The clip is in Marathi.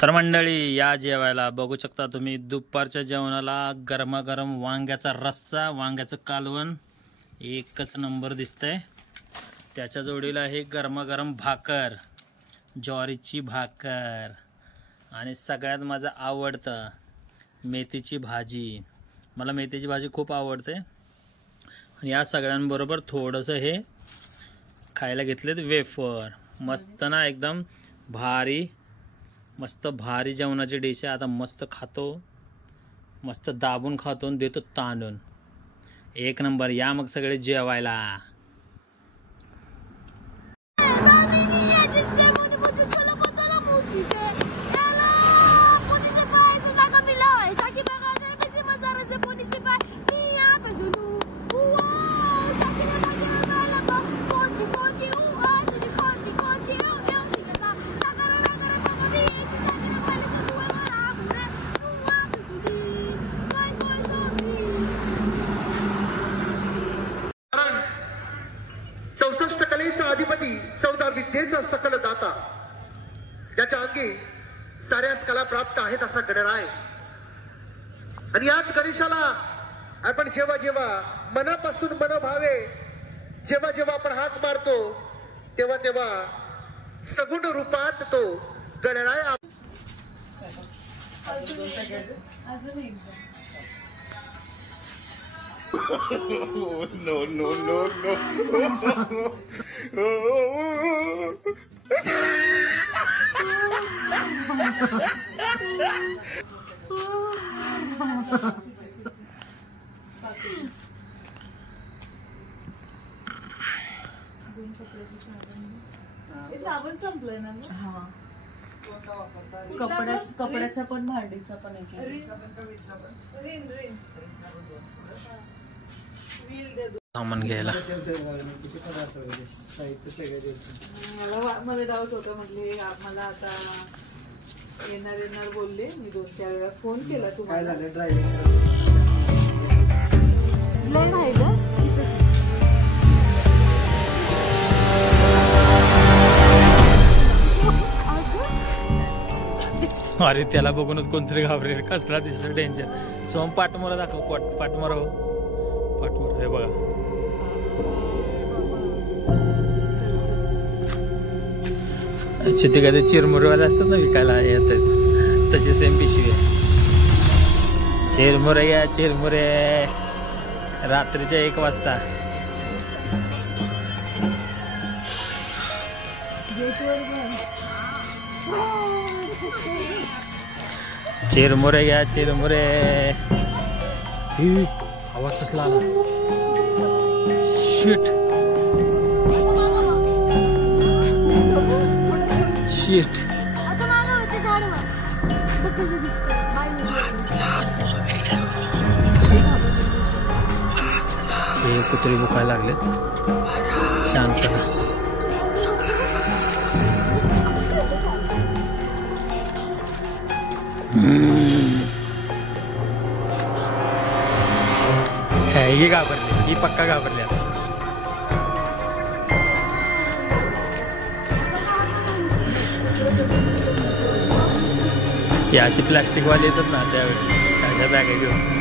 तर मंडळी या जेवायला बघू शकता तुम्ही दुपारच्या जेवणाला गरमागरम वांग्याचा रस्सा, वांग्याचं कालवण एकच नंबर दिसतंय। त्याच्या जोडीला हे गरमागरम भाकर, ज्वारीची भाकर आणि सगळ्यात माझं आवडतं मेथीची भाजी। मला मेथीची भाजी खूप आवडते आणि या सगळ्यांबरोबर थोडंसं हे खायला घेतलेत वेफर। मस्त ना, एकदम भारी, मस्त भारी जेवणाची डिश आहे। आता मस्त खातो, मस्त दाबून खातो आणि देतो ताणून। एक नंबर। या मग सगळे जेवायला। अधिपती 14 विद्येचा सकल दाता, ज्याच्या अंगी साऱ्याच कला प्राप्त आहेत असा गणराय। आणि याच गणेशाला आपण जेव्हा जेव्हा मनापासून मनभावे जेव्हा जेव्हा आपण हाक मारतो तेव्हा तेव्हा सगुण रूपात तो Ganaraya no, no, no, no. साबण संपलंय ना? कपड्याचा पण भांडीचा पण एक सामान घ्यायला मला डाऊट होता, म्हटले मला आता येणार बोलले। मी 2-4 वेळा फोन केला तुम्हाला। अरे त्याला बघूनच कोणतरी घाबरेल, कसला दिसतो डेंजर। सोम पाठमोरा दाखव, पाठमोरा हे बघा। ते काय ते चिरमुरेवाले असतात ना विकायला येतात, तशी सेम पिशवी आहे। चिरमुरे या चिरमुरे, रात्रीच्या 1 वाजता। चिरमुरे घ्या चिरमुरे। आवाज कसला आला? Shit shit. हे कुत्री भुकायला लागलेत, शांत ना। ही घाबरली, ही पक्का घाबरली आता। ही अशी प्लास्टिक वाली येतात ना, त्यावेळेस त्याच्या बॅगा घेऊन।